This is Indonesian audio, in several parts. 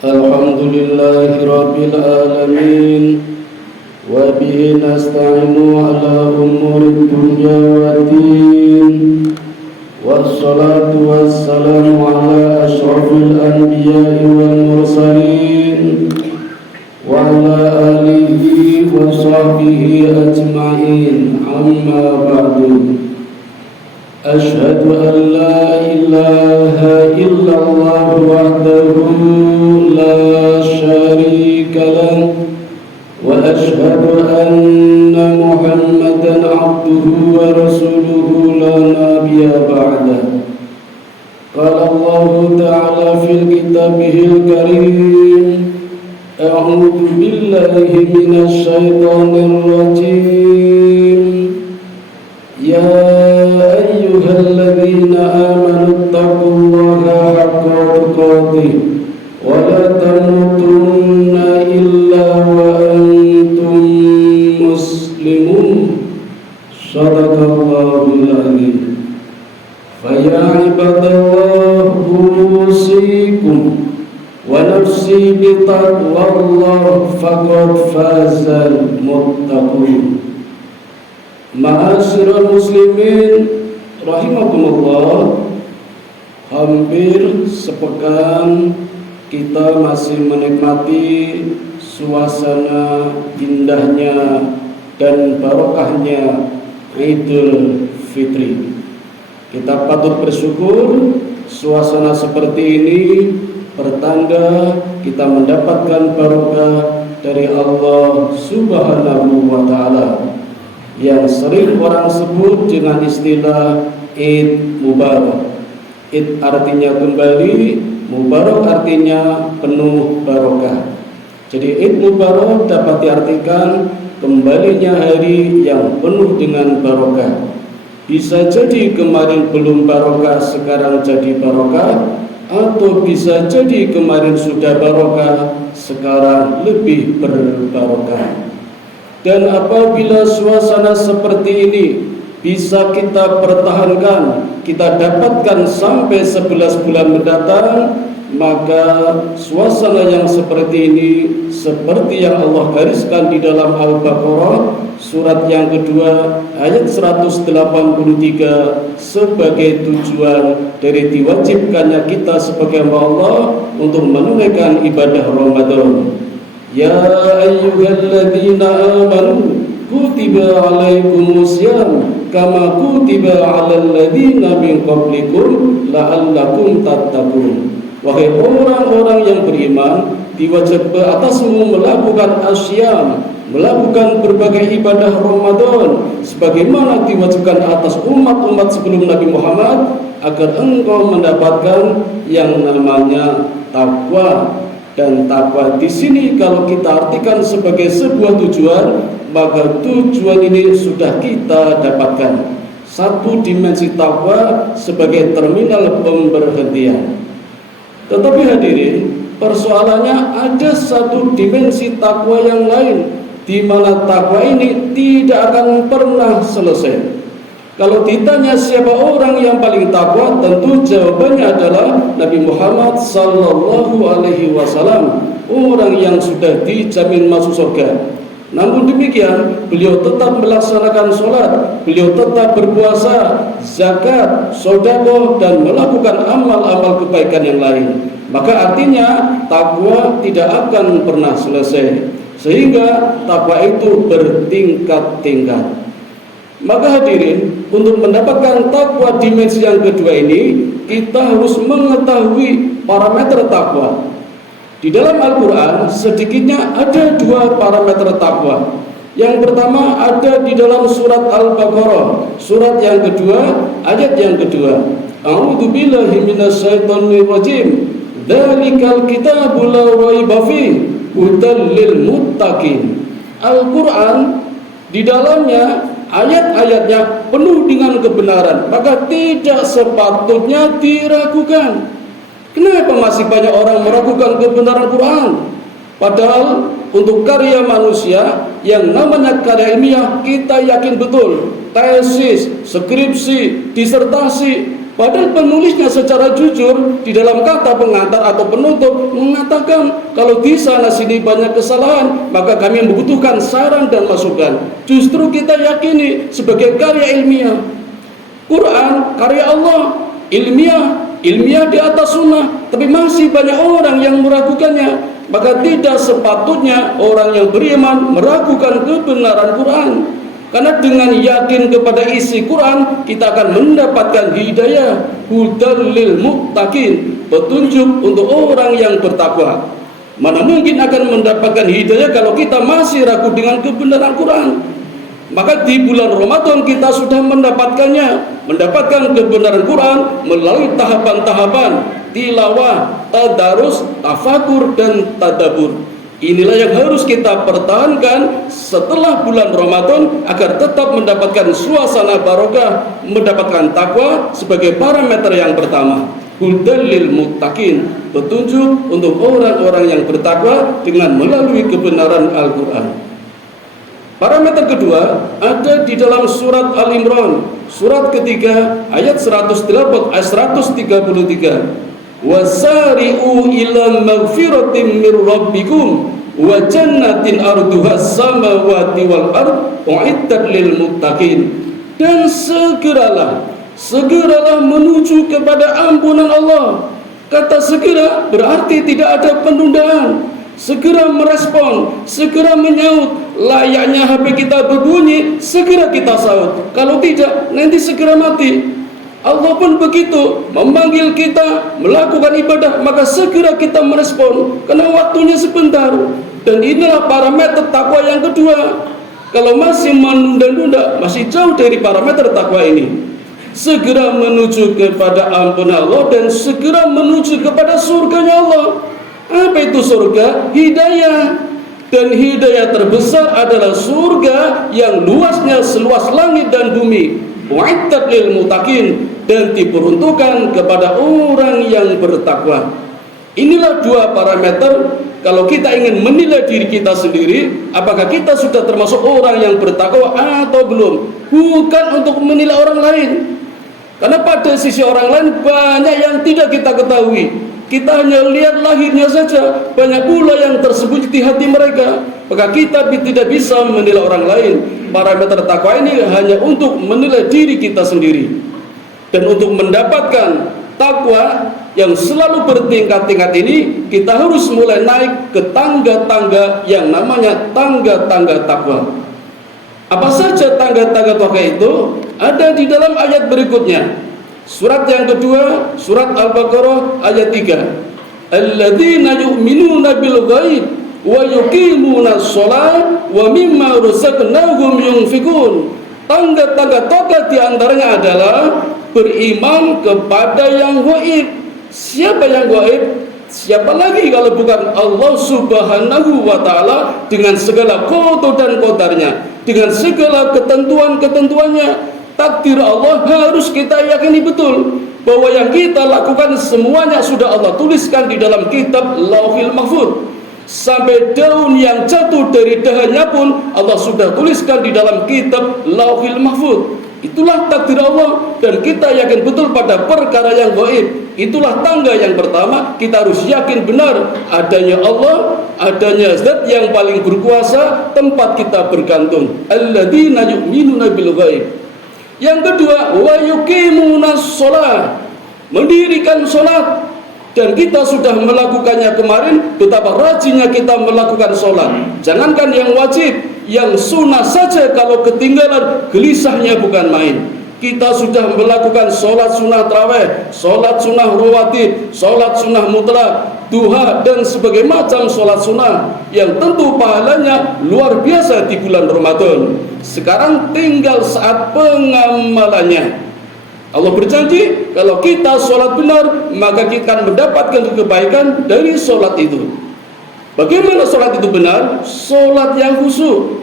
Alhamdulillahi Rabbil Alamin. Wa bihi nasta'inu ala umuri dunya wa din. Wassalatu wassalamu ala ashrafil anbiya'i wal mursalin wa ala alihi wa sahbihi ajma'in. Amma ba'du. Ashhadu an la ilaha illallah wahdahu la syarika lahu wa ashhadu anna Muhammadan abduhu wa rasuluhu la nabiyya ba'dah. Qala Allah ta'ala fil kitabihil karim, a'udzu billahi minasy syaithanir rajim. Ya ayyuhalladzina amanu taqullaha haqqa tuqatih wa la tamutunna illa wa antum muslimun. Shadaqallahul azim. Fa ya ibadallah usikum wa nafsi bi taqwallah faqad fazal muttaqun. Ma'asyiral muslimin rahimakumullah, hampir sepekan kita masih menikmati suasana indahnya dan barokahnya Idul Fitri. Kita patut bersyukur suasana seperti ini pertanda kita mendapatkan barokah dari Allah Subhanahu wa ta'ala, yang sering orang sebut dengan istilah Id Mubarak. Id artinya kembali, Mubarak artinya penuh barokah. Jadi Id Mubarak dapat diartikan kembalinya hari yang penuh dengan barokah. Bisa jadi kemarin belum barokah, sekarang jadi barokah, atau bisa jadi kemarin sudah barokah, sekarang lebih berbarokah. Dan apabila suasana seperti ini bisa kita pertahankan, kita dapatkan sampai 11 bulan mendatang, maka suasana yang seperti ini seperti yang Allah gariskan di dalam Al-Baqarah surat yang kedua ayat 183 sebagai tujuan dari diwajibkannya kita sebagai hamba Allah untuk menunaikan ibadah Ramadan. Ya ayyuhalladzina amanu kutiba alaikumusiyam kama kutiba alal ladzina min qablikum la'allakum tattaqun. Wahai orang-orang yang beriman, diwajibkan atasmu melakukan asyam, melakukan berbagai ibadah Ramadan sebagaimana diwajibkan atas umat-umat sebelum Nabi Muhammad, agar engkau mendapatkan yang namanya takwa. Dan takwa di sini kalau kita artikan sebagai sebuah tujuan, maka tujuan ini sudah kita dapatkan. Satu dimensi takwa sebagai terminal pemberhentian. Tetapi hadirin, persoalannya ada satu dimensi takwa yang lain, di mana takwa ini tidak akan pernah selesai. Kalau ditanya siapa orang yang paling takwa, tentu jawabannya adalah Nabi Muhammad sallallahu alaihi wasallam, orang yang sudah dijamin masuk surga. Namun demikian, beliau tetap melaksanakan sholat, beliau tetap berpuasa, zakat, sedekah, dan melakukan amal-amal kebaikan yang lain. Maka artinya takwa tidak akan pernah selesai, sehingga takwa itu bertingkat-tingkat. Maka hadirin, untuk mendapatkan takwa dimensi yang kedua ini, kita harus mengetahui parameter takwa. Di dalam Al-Quran sedikitnya ada dua parameter takwa. Yang pertama ada di dalam surat Al-Baqarah, surat yang kedua, ayat yang kedua. A'udzu billahi minasyaitonir rajim. Dzalikal kitabu la raiba fihi hudal lil muttaqin. Al-Quran di dalamnya ayat-ayatnya penuh dengan kebenaran, maka tidak sepatutnya diragukan. Kenapa masih banyak orang meragukan kebenaran Quran? Padahal untuk karya manusia yang namanya karya ilmiah, kita yakin betul tesis, skripsi, disertasi Padahal penulisnya secara jujur di dalam kata pengantar atau penutup mengatakan kalau di sana sini banyak kesalahan, maka kami membutuhkan saran dan masukan. Justru kita yakini sebagai karya ilmiah. Quran karya Allah, ilmiah di atas sunnah, tapi masih banyak orang yang meragukannya. Maka tidak sepatutnya orang yang beriman meragukan kebenaran Quran. Karena dengan yakin kepada isi Quran, kita akan mendapatkan hidayah, hudal lil muttaqin, petunjuk untuk orang yang bertakwa. Mana mungkin akan mendapatkan hidayah kalau kita masih ragu dengan kebenaran Quran? Maka di bulan Ramadan kita sudah mendapatkannya, mendapatkan kebenaran Quran melalui tahapan-tahapan tilawah, tadarus, tafakur, dan tadabbur. Inilah yang harus kita pertahankan setelah bulan Ramadan agar tetap mendapatkan suasana barokah, mendapatkan takwa sebagai parameter yang pertama. Hudal lil muttaqin, petunjuk untuk orang-orang yang bertakwa dengan melalui kebenaran Al-Quran. Parameter kedua ada di dalam surat Al-Imran, surat ketiga ayat 133. Wasari'u ila magfiratin mir rabbikum wa jannatin arduhas samawati wal ard uiddat lil muttaqin. Dan segeralah menuju kepada ampunan Allah. Kata segera berarti tidak ada penundaan. Segera merespon, segera menyaut. Layaknya HP kita berbunyi, segera kita saut. Kalau tidak, nanti segera mati. Allah pun begitu, memanggil kita melakukan ibadah, maka segera kita merespon, karena waktunya sebentar. Dan inilah parameter takwa yang kedua. Kalau masih menunda-nunda, masih jauh dari parameter takwa ini. Segera menuju kepada ampunan Allah dan segera menuju kepada surganya Allah. Apa itu surga? Hidayah. Dan hidayah terbesar adalah surga yang luasnya seluas langit dan bumi. Uiddat lil muttaqin, dan diperuntukkan kepada orang yang bertakwa. Inilah dua parameter kalau kita ingin menilai diri kita sendiri, apakah kita sudah termasuk orang yang bertakwa atau belum. Bukan untuk menilai orang lain, karena pada sisi orang lain banyak yang tidak kita ketahui. Kita hanya lihat lahirnya saja, banyak pula yang tersembunyi di hati mereka. Maka kita tidak bisa menilai orang lain. Parameter takwa ini hanya untuk menilai diri kita sendiri. Dan untuk mendapatkan takwa yang selalu bertingkat-tingkat ini, kita harus mulai naik ke tangga-tangga yang namanya tangga-tangga takwa. Apa saja tangga-tangga takwa itu? Ada di dalam ayat berikutnya. Surat yang kedua, surat Al-Baqarah ayat 3. Alladzina yu'minuna bil ghaib wa yuqimuna shalah wa mimma razaqnahum yunfikun. Tangga-tangga takwa di antaranya adalah beriman kepada yang gaib. Siapa yang gaib? Siapa lagi kalau bukan Allah Subhanahu wa ta'ala dengan segala qada dan qadarnya, dengan segala ketentuan-ketentuannya. Takdir Allah harus kita yakini betul bahwa yang kita lakukan semuanya sudah Allah tuliskan di dalam kitab Lauhil Mahfuz. Sampai daun yang jatuh dari dahannya pun Allah sudah tuliskan di dalam kitab Lauhil Mahfuz. Itulah takdir Allah, dan kita yakin betul pada perkara yang gaib. Itulah tangga yang pertama. Kita harus yakin benar adanya Allah, adanya zat yang paling berkuasa, tempat kita bergantung. Alladzina yu'minuna bil ghaib. Yang kedua, wa yuqimunas shalah, mendirikan salat. Dan kita sudah melakukannya kemarin, betapa rajinnya kita melakukan salat. Jangankan yang wajib, yang sunnah saja kalau ketinggalan, gelisahnya bukan main. Kita sudah melakukan sholat sunnah tarawih, sholat sunnah rawatib, sholat sunnah mutlak, duha, dan sebagainya macam sholat sunnah yang tentu pahalanya luar biasa di bulan Ramadan. Sekarang tinggal saat pengamalannya. Allah berjanji kalau kita sholat benar, maka kita akan mendapatkan kebaikan dari sholat itu. Bagaimana sholat itu benar? Sholat yang khusyuk.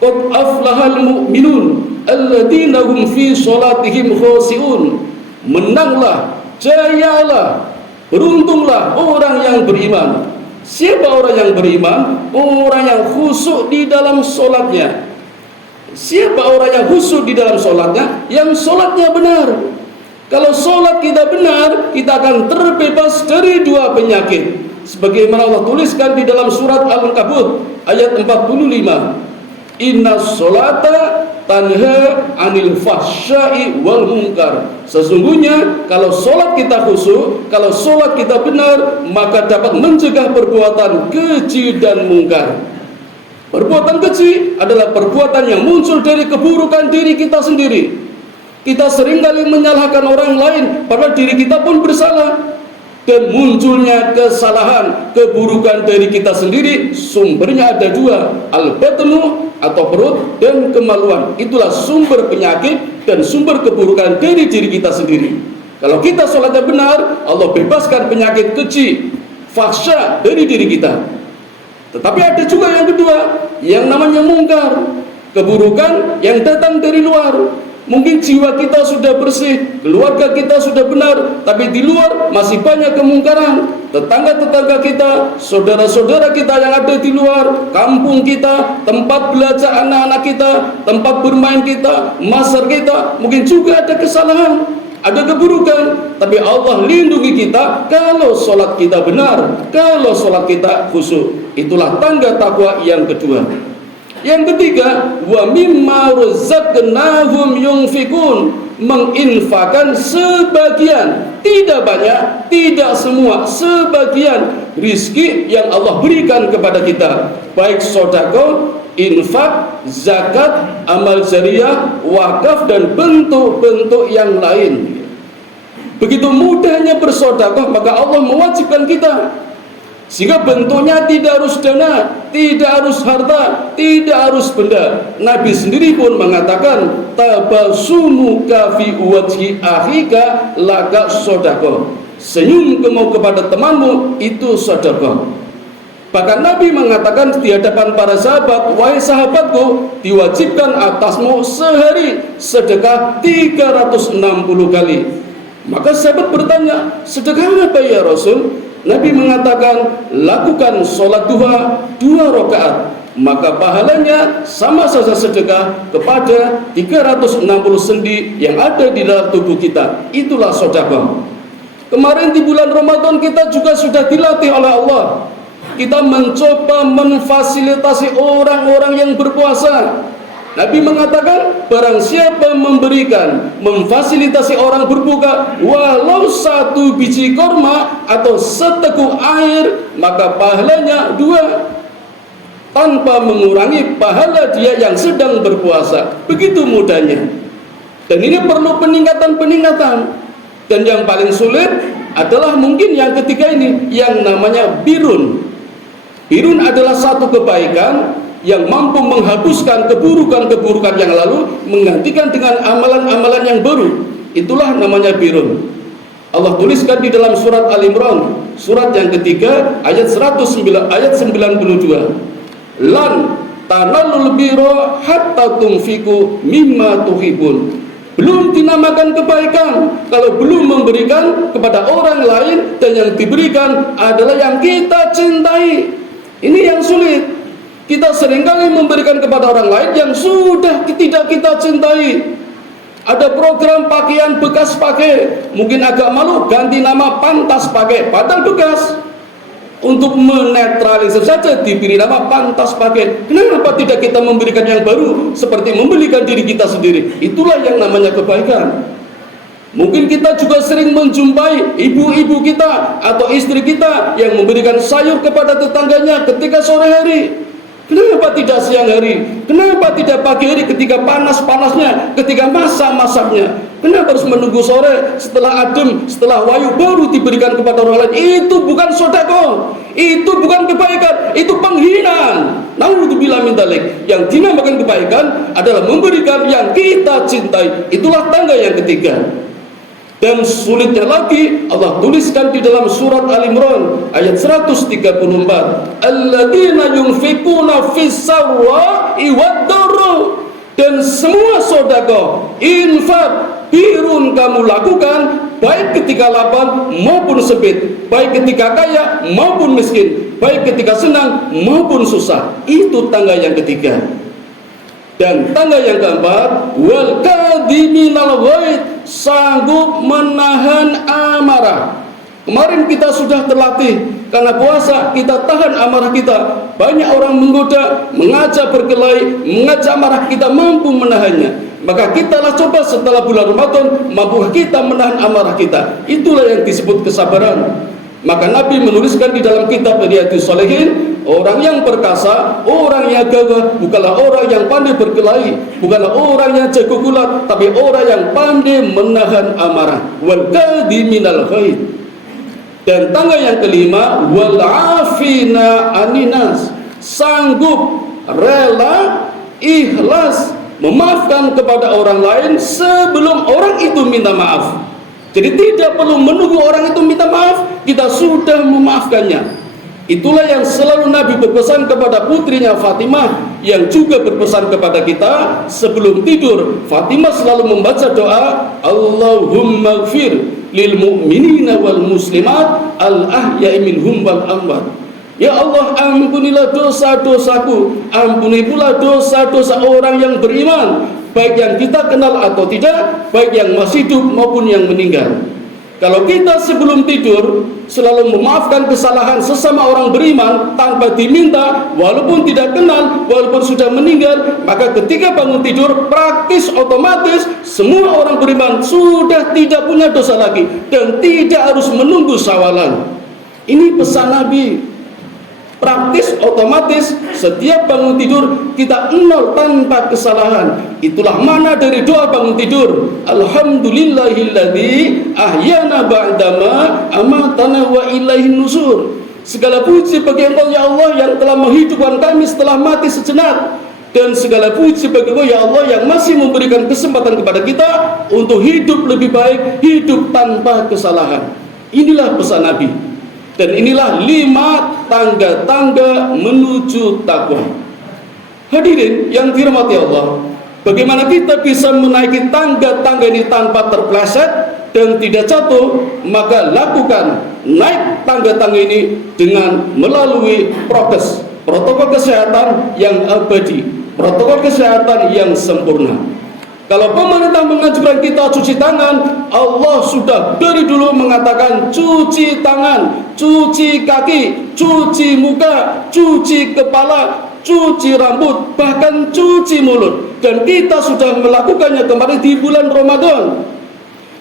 Qad aflahal mu'minun alladzina hum fi sholatihim khashi'un. Menanglah, jayalah, beruntunglah orang yang beriman. Siapa orang yang beriman? Orang yang khusyuk di dalam sholatnya. Siapa orang yang khusyuk di dalam sholatnya? Yang sholatnya benar. Kalau sholat kita benar, kita akan terbebas dari dua penyakit. Sebagaimana Allah tuliskan di dalam surat Al-Ankabut ayat 45. Inna sholata tanha anil fahsya'i wal munkar. Sesungguhnya kalau sholat kita khusyuk, kalau sholat kita benar, maka dapat mencegah perbuatan keji dan mungkar. Perbuatan keji adalah perbuatan yang muncul dari keburukan diri kita sendiri. Kita seringkali menyalahkan orang lain, padahal diri kita pun bersalah. Dan munculnya kesalahan, keburukan dari kita sendiri, sumbernya ada dua, al-batnu atau perut, dan kemaluan. Itulah sumber penyakit dan sumber keburukan dari diri kita sendiri. Kalau kita sholatnya benar, Allah bebaskan penyakit keji, fahsya dari diri kita. Tetapi ada juga yang kedua, yang namanya mungkar, keburukan yang datang dari luar. Mungkin jiwa kita sudah bersih, keluarga kita sudah benar, tapi di luar masih banyak kemungkaran. Tetangga-tetangga kita, saudara-saudara kita yang ada di luar, kampung kita, tempat belajar anak-anak kita, tempat bermain kita, masar kita, mungkin juga ada kesalahan, ada keburukan. Tapi Allah lindungi kita kalau sholat kita benar, kalau sholat kita khusyuk. Itulah tangga takwa yang kedua. Yang ketiga, wa mimma razaqnahum yunfikun, menginfakkan sebagian, tidak banyak, tidak semua, sebagian rizki yang Allah berikan kepada kita, baik sedekah, infak, zakat, amal jariah, wakaf, dan bentuk-bentuk yang lain. Begitu mudahnya bersedekah, maka Allah mewajibkan kita. Sehingga bentuknya tidak harus dana, tidak harus harta, tidak harus benda. Nabi sendiri pun mengatakan, tabasumuka fi wajhi akhika laka sedekah. Senyum kamu kepada temanmu itu sedekah. Bahkan Nabi mengatakan di hadapan para sahabat, wahai sahabatku, diwajibkan atasmu sehari sedekah 360 kali. Maka sahabat bertanya, sedekah apa ya Rasul? Nabi mengatakan, lakukan sholat duha 2 rakaat, maka pahalanya sama saja sedekah kepada 360 sendi yang ada di dalam tubuh kita. Itulah sedekah. Kemarin di bulan Ramadan kita juga sudah dilatih oleh Allah. Kita mencoba memfasilitasi orang-orang yang berpuasa. Nabi mengatakan, barang siapa memberikan, memfasilitasi orang berbuka walau 1 biji korma atau seteguk air, maka pahalanya 2, tanpa mengurangi pahala dia yang sedang berpuasa. Begitu mudahnya. Dan ini perlu peningkatan-peningkatan. Dan yang paling sulit adalah mungkin yang ketiga ini, yang namanya birun. Birun adalah satu kebaikan yang mampu menghapuskan keburukan-keburukan yang lalu, menggantikan dengan amalan-amalan yang baru. Itulah namanya birun. Allah tuliskan di dalam surat Al-Imran, surat yang ketiga, ayat 92. Lan tanalul birra hatta tunfiku mimma tuhibun. Belum dinamakan kebaikan kalau belum memberikan kepada orang lain, dan yang diberikan adalah yang kita cintai. Ini yang sulit. Kita seringkali memberikan kepada orang lain yang sudah tidak kita cintai. Ada program pakaian bekas pakai, mungkin agak malu ganti nama pantas pakai, padahal bekas. Untuk menetralisir saja diberi nama pantas pakai. Kenapa tidak kita memberikan yang baru, seperti membelikan diri kita sendiri? Itulah yang namanya kebaikan. Mungkin kita juga sering menjumpai ibu-ibu kita atau istri kita yang memberikan sayur kepada tetangganya ketika sore hari. Kenapa tidak siang hari? Kenapa tidak pagi hari ketika panas-panasnya, ketika masak-masaknya? Kenapa harus menunggu sore setelah adem, setelah wayu baru diberikan kepada orang lain? Itu bukan sedekah, itu bukan kebaikan, itu penghinaan. Naudzubillah min dzalik. Yang dinamakan kebaikan adalah memberikan yang kita cintai. Itulah tangga yang ketiga. Dan sulitnya lagi, Allah tuliskan di dalam surat Al-Imran ayat 134, alladzina yunfikuna fis sarra'i wad dharra. Dan semua sedekah, infak, birun kamu lakukan baik ketika lapar maupun sempit, baik ketika kaya maupun miskin, baik ketika senang maupun susah. Itu tangga yang ketiga. Dan tangga yang keempat, wal kadhiminal ghaid, sanggup menahan amarah. Kemarin kita sudah terlatih, karena puasa kita tahan amarah kita. Banyak orang menggoda, mengajak berkelahi, mengajak amarah, kita mampu menahannya. Maka kitalah coba setelah bulan Ramadan, mampukah kita menahan amarah kita? Itulah yang disebut kesabaran. Maka Nabi menuliskan di dalam kitab Riyadhus Shalihin, orang yang perkasa, orang yang gagah, bukanlah orang yang pandai berkelahi, bukanlah orang yang jago gulat, tapi orang yang pandai menahan amarah. Wal kadhiminal ghaid. Dan tangga yang kelima, wal afina aninas, sanggup, rela, ikhlas memaafkan kepada orang lain sebelum orang itu minta maaf. Jadi tidak perlu menunggu orang itu minta maaf, kita sudah memaafkannya. Itulah yang selalu Nabi berpesan kepada putrinya Fatimah, yang juga berpesan kepada kita sebelum tidur. Fatimah selalu membaca doa, Allahumma gfir lil mu'minina wal muslimat al ahya'i minhum wal amwat. Ya Allah, ampunilah dosa-dosaku, ampuni pula dosa-dosa orang yang beriman, baik yang kita kenal atau tidak, baik yang masih hidup maupun yang meninggal. Kalau kita sebelum tidur selalu memaafkan kesalahan sesama orang beriman tanpa diminta, walaupun tidak kenal, walaupun sudah meninggal, maka ketika bangun tidur praktis otomatis semua orang beriman sudah tidak punya dosa lagi dan tidak harus menunggu sawalan. Ini pesan Nabi. Praktis otomatis setiap bangun tidur kita nol tanpa kesalahan. Itulah makna dari doa bangun tidur. Alhamdulillahilladzi ahyana ba'dama amatana wa ilaihin nusur. Segala puji bagi Engkau ya Allah yang telah menghidupkan kami setelah mati sejenak, dan segala puji bagi Engkau ya Allah yang masih memberikan kesempatan kepada kita untuk hidup lebih baik, hidup tanpa kesalahan. Inilah pesan Nabi. Dan inilah 5 tangga-tangga menuju takwa. Hadirin yang dirahmati Allah, bagaimana kita bisa menaiki tangga-tangga ini tanpa terpleset dan tidak jatuh? Maka lakukan naik tangga-tangga ini dengan melalui protokol kesehatan yang abadi, protokol kesehatan yang sempurna. Kalau pemerintah menganjurkan kita cuci tangan, Allah sudah dari dulu mengatakan cuci tangan, cuci kaki, cuci muka, cuci kepala, cuci rambut, bahkan cuci mulut. Dan kita sudah melakukannya kemarin di bulan Ramadan.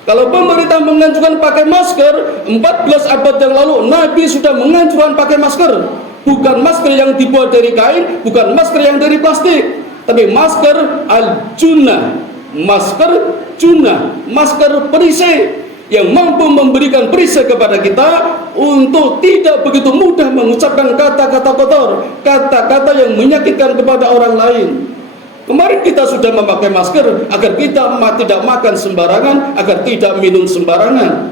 Kalau pemerintah menganjurkan pakai masker, 14 abad yang lalu Nabi sudah menganjurkan pakai masker. Bukan masker yang dibuat dari kain, bukan masker yang dari plastik, tapi masker al-junnah, masker junnah, masker perisai yang mampu memberikan perisai kepada kita untuk tidak begitu mudah mengucapkan kata-kata kotor, kata-kata yang menyakitkan kepada orang lain. Kemarin kita sudah memakai masker agar kita tidak makan sembarangan, agar tidak minum sembarangan.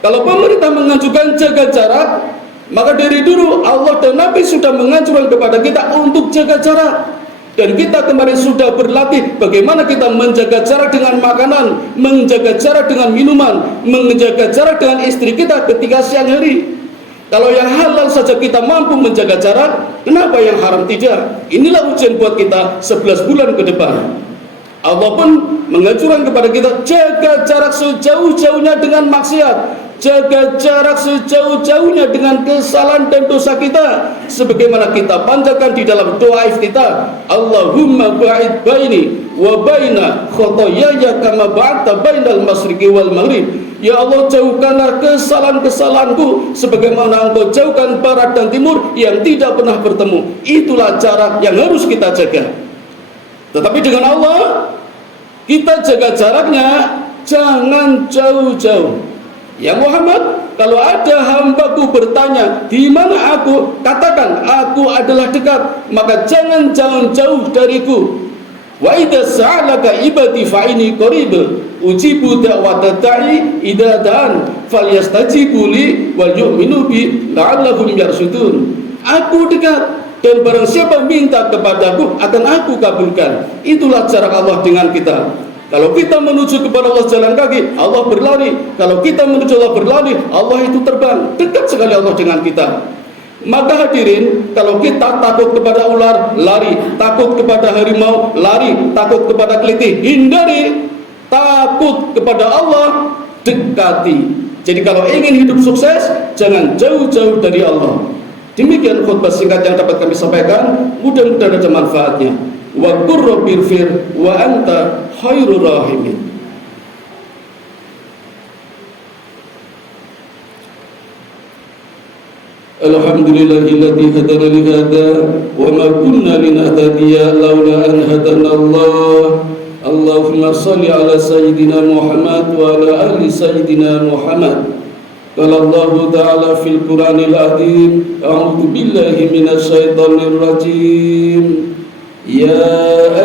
Kalau pemerintah menganjurkan jaga jarak, maka dari dulu Allah dan Nabi sudah menganjurkan kepada kita untuk jaga jarak. Dan kita kemarin sudah berlatih bagaimana kita menjaga jarak dengan makanan, menjaga jarak dengan minuman, menjaga jarak dengan istri kita ketika siang hari. Kalau yang halal saja kita mampu menjaga jarak, kenapa yang haram tidak? Inilah ujian buat kita 11 bulan ke depan. Allah pun menganjurkan kepada kita jaga jarak sejauh-jauhnya dengan maksiat, jaga jarak sejauh-jauhnya dengan kesalahan dan dosa kita, sebagaimana kita panjatkan di dalam doa iftitah, Allahumma ba'id baini wa baina khotoyaya kama ba'adta bainal masriqi wal maghrib. Ya Allah, jauhkanlah kesalahan-kesalahanku sebagaimana Engkau jauhkan barat dan timur yang tidak pernah bertemu. Itulah jarak yang harus kita jaga. Tetapi dengan Allah kita jaga jaraknya jangan jauh-jauh. Ya Muhammad, kalau ada hambaku bertanya di mana aku, katakan aku adalah dekat, maka jangan jauh dariku. Wa idza sa'alaka ibadi fa inni qarib ujibu da'wata da'i idza da'an falyastajibu li wal yu'minu bi la'allahum yarsudun. Aku dekat, dan barang siapa minta kepadaku akan aku kabulkan. Itulah jarak Allah dengan kita. Kalau kita menuju kepada Allah jalan kaki, Allah berlari. Kalau kita menuju Allah berlari, Allah itu terbang. Dekat sekali Allah dengan kita. Maka hadirin, kalau kita takut kepada ular, lari. Takut kepada harimau, lari. Takut kepada keliti, hindari. Takut kepada Allah, dekati. Jadi kalau ingin hidup sukses, jangan jauh-jauh dari Allah. Demikian khutbah singkat yang dapat kami sampaikan. Mudah-mudahan ada manfaatnya. Wa qur rabbirfir wa anta khairur rahimin. Alhamdulillahilladzi hadana li hadza wa ma kunna linahtadiya laula an hadana Allah. Allahumma shalli ala sayyidina Muhammad wa ala ali sayyidina Muhammad. Qala Allah ta'ala fil Qur'anil azim, a'udzu billahi minasy syaithanir rajim. Ya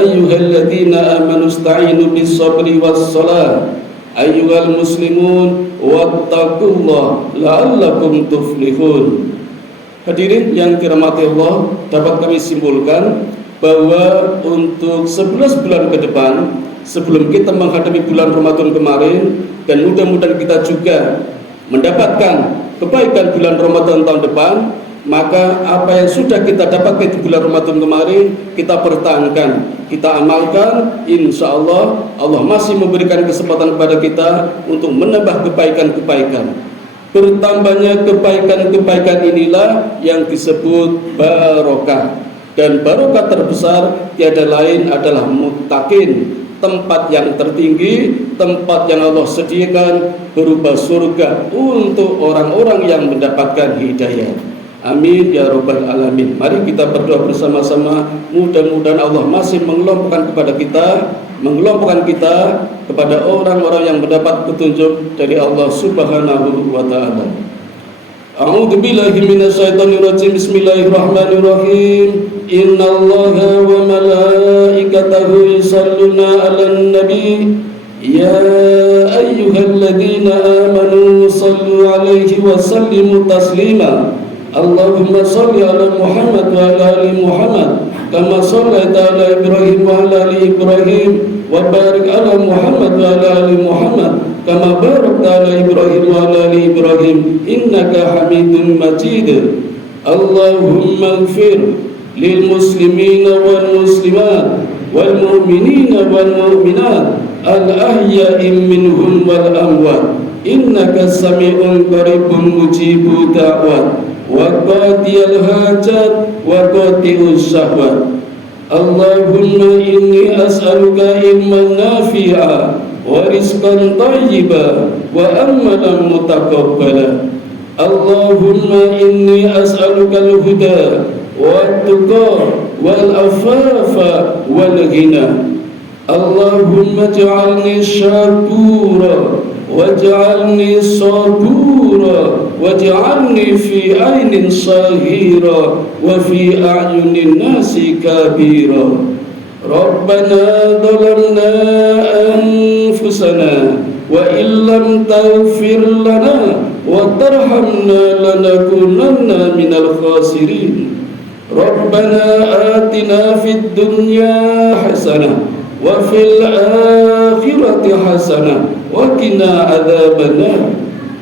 ayyuhalladzina amanu ista'inu bis sabri was salah. Ayyuhal muslimun wattaqullaha la'allakum tuflihun. Hadirin yang dirahmati Allah, dapat kami simpulkan bahwa untuk 11 bulan ke depan sebelum kita menghadapi bulan Ramadan kemarin, dan mudah-mudahan kita juga mendapatkan kebaikan bulan Ramadan tahun depan, maka apa yang sudah kita dapatkan di bulan Ramadan kemarin kita pertahankan, kita amalkan. Insya Allah Allah masih memberikan kesempatan kepada kita untuk menambah kebaikan-kebaikan. Bertambahnya kebaikan-kebaikan inilah yang disebut barokah. Dan barokah terbesar tiada lain adalah muttaqin, tempat yang tertinggi, tempat yang Allah sediakan berupa surga untuk orang-orang yang mendapatkan hidayah. Amin ya rabbal alamin. Mari kita berdoa bersama-sama. Mudah-mudahan Allah masih mengelompokkan kita kepada orang-orang yang mendapat petunjuk dari Allah Subhanahu wa taala. A'udzu billahi minasyaitonir rajim. Bismillahirrahmanirrahim. Innallaha wa malaikatahu yusholluna 'alan nabi. Ya ayyuhalladzina amanu shallu 'alaihi wa sallimu taslima. Allahumma shalli 'ala Muhammad wa 'ala ali Muhammad kama shallaita 'ala Ibrahim wa 'ala ali Ibrahim wa barik 'ala Muhammad wa 'ala ali Muhammad kama barakta 'ala Ibrahim wa 'ala ali Ibrahim innaka Hamidum Majid. Allahumma ighfir lil muslimina wal muslimat wal mu'minina wal mu'minat al ahya'i minhum wal amwat innaka sami'un qaribun mujibud da'wat wa qadiyal hajat wa qati'us syahwat. Allahumma inni as'aluka ilman nafi'a wa rizqan thayyiba wa amalan mutaqabbala. Allahumma inni as'aluka al-huda wa tuqa wal afafa wal ghina. Allahumma ij'alni syakura waj'alni sabura waj'alni fi ainin saghira wa fi a'yunin nasi kabira. Rabbana dhalamna anfusana wa illam taghfir lana wa tarhamna lanakunanna minal khasirin. Rabbana atina fid dunya hasanah wa fil akhirati hasanah wa qina adzabannar.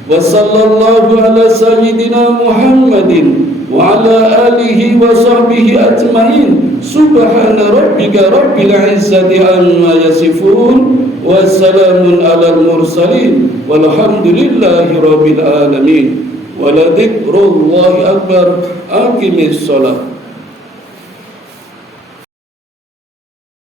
Wa sallallahu ala sayyidina Muhammadin wa ala alihi wa sahbihi ajmain. Subhana rabbika rabbil izzati amma yasifun wa salamun alal mursalin walhamdulillahi rabbil alamin. Wa la dzikrullahi akbar. Aqimis shalah.